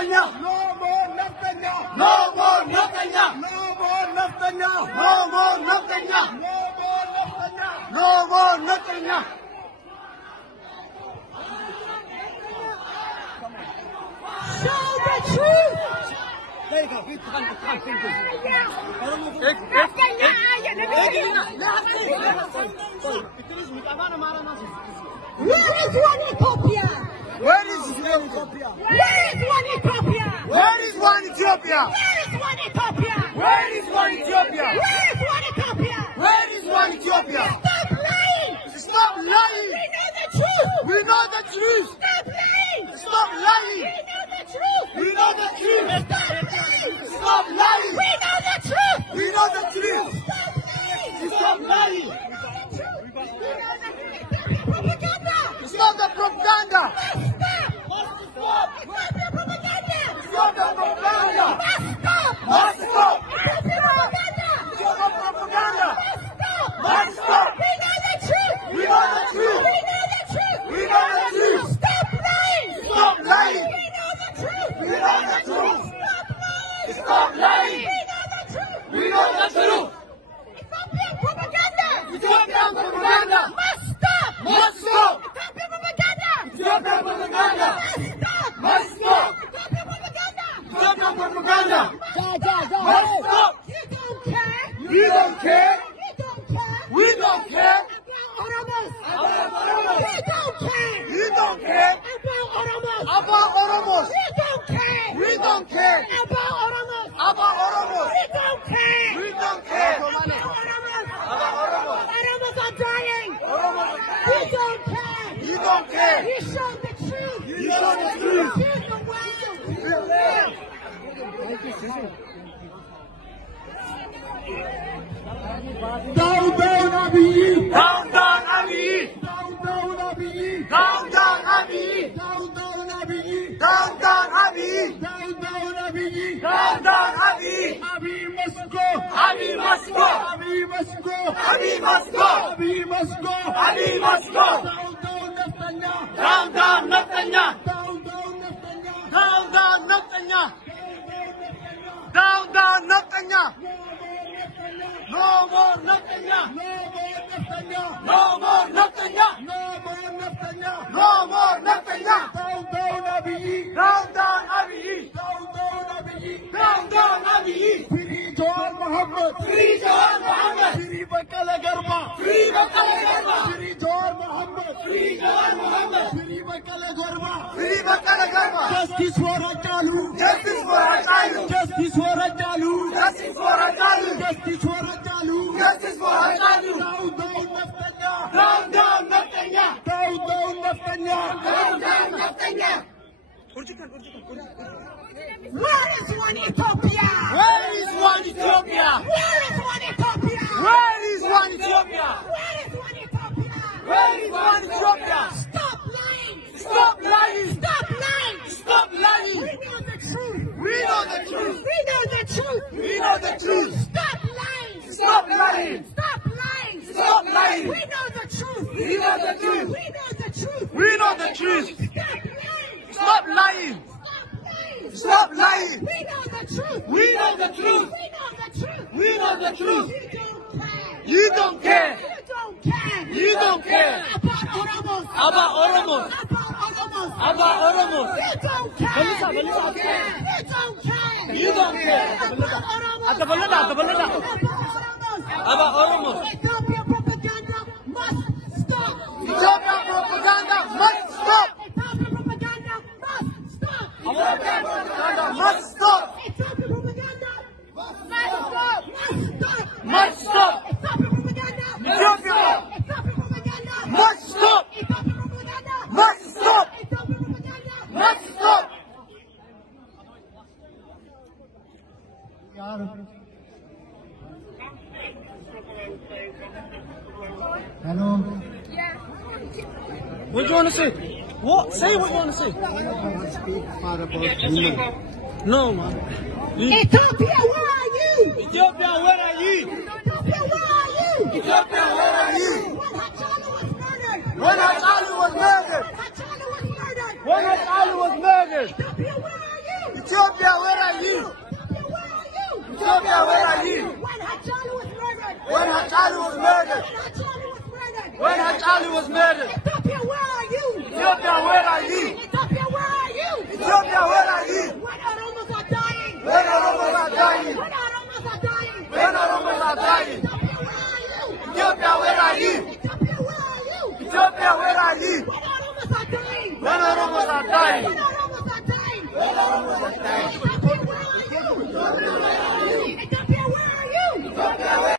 Naftanya! No more Naftanya! No more Naftanya! No more Naftanya! No more Naftanya! No more Naftanya! No more Naftanya! Show the truth. There you go. We can't think it. Where is one Ethiopia? Where is one Ethiopia? Where is one Ethiopia? Where is one Ethiopia? Where is one Ethiopia? Where is one Ethiopia? Where is one Ethiopia? Where is one Ethiopia? Stop lying. Stop lying. We know the truth. We know the truth. Stop lying. Stop lying. We know the truth. We know the truth. Stop lying. Stop lying. We know the truth. We know the truth. Stop lying. Stop lying. We know the truth. We know the truth. Stop your propaganda. Stop the propaganda. Stop. Stop your propaganda. Stop the propaganda. Stop. Must stop. Stop your propaganda. Stop the propaganda. Stop. Must stop. We know the truth. We know the truth. We know the truth. We know the truth. Stop lying. Stop lying. We know the truth. We know the truth. Stop lying. Stop lying. We know the truth. We know the truth. Ethiopian propaganda. Ethiopian propaganda. Must stop. Must stop. Ethiopian propaganda. Ethiopian propaganda. Must stop. Must stop. Ethiopian propaganda. Ethiopian propaganda. Go. Must stop. You don't care. You don't care. You don't care. We don't care. About Oromos. About Oromos. You don't care. You don't care. About Oromos. About Oromos. We don't care. We don't care. About Oromos. About Oromos. We don't care. We don't care. About Oromos. About Oromos. Oromos are dying. Oromos. We don't care. You don't care. You showed the truth. You showed the truth. Here's the world. Down, down, Abiy! Down, down, Abiy. Down, down, Abiy! Down, down, Abiy. Down, down, Abiy! Down, down, Abiy. Down, down, Abiy! Down, down, Abiy. Abiy must go! Abiy must go. Abiy must go! Abiy must go. Abiy must go! Abiy must go. Down, down, Naftanya! Down, down, Naftanya. Down, down, Naftanya! Down, down, Naftanya. Down, down, Naftanya. No more Naftanya. No more Naftanya! No more Naftanya. No more Naftanya! No more Naftanya. Down, down, Abiy! Down, down, Abiy. Down, down, Abiy! Down, down, Abiy. Free Jawar Mohammed! Free Jawar Mohammed. Free Bakala Garba! Free Bakala Garba. Free Jawar Mohammed! Free Jawar Mohammed. Free Bakala Garba! Free Bakala Garba. Justice for Hachalu! Justice for Hachalu. Justice for Hachalu! Justice for Hachalu. Justice for Hachalu! Justice for Hachalu. Down, down, Naftanya! Down, down, Naftanya. Down, down, Naftanya! Down, down, Naftanya. Where is one Ethiopia? Where is one Ethiopia? Where is one Ethiopia? Where is one Ethiopia? Where is one Ethiopia? Where is one Ethiopia? Stop lying! Stop lying. Stop lying! Stop lying. We know the truth! We know the truth. We know the truth! We know the truth. Stop lying! Stop lying. Stop lying! Stop lying. We know the truth! We know the truth. We know the truth! We know the truth. Stop lying! Stop lying. Stop lying! Stop lying. We know the truth! We know the truth. We know the truth! We know the truth. You don't care! You don't care. You don't care! You don't care. About Oromos! About Oromos. About Oromos! About Oromos. You don't care! Balisa, You balisa. don't care! You don't care! You don't care. About Oromos! Atabalala, atabalala. About Oromos! About Oromos. Ethiopian propaganda must stop! Ethiopian propaganda must stop. Ethiopian propaganda must stop! Ethiopian propaganda must stop. Ethiopian propaganda must stop! Must stop. Ethiopian propaganda Ethiopia Ethiopian propaganda must stop. Ethiopian propaganda Must stop. Ethiopian propaganda Must stop. Hello? What do you want to say? What? Say what you want to say. I speak part about women. No, man. Ethiopia, where are you? Ethiopia, where are you? Ethiopia, where are you? Ethiopia, where are you? When Hachalu was murdered! When Hachalu was murdered. When Hachalu was murdered! When Hachalu was murdered. Ethiopia, where are you? When Hachalu was murdered. When Hachalu was murdered. Ethiopia, where are you? Ethiopia, where are you? Ethiopia, where are you? Ethiopia, where are you? When our Oromos are dying. When Oromos are dying. When our Oromos are dying. When Oromos are dying. Ethiopia, where are you? Ethiopia, where are you? Ethiopia, where are you? Ethiopia, where are you? When our Oromos are dying. When Oromos are dying. When our Oromos are dying. When Oromos are dying. Ethiopia, where are you? Ethiopia, where are you? Ethiopia, where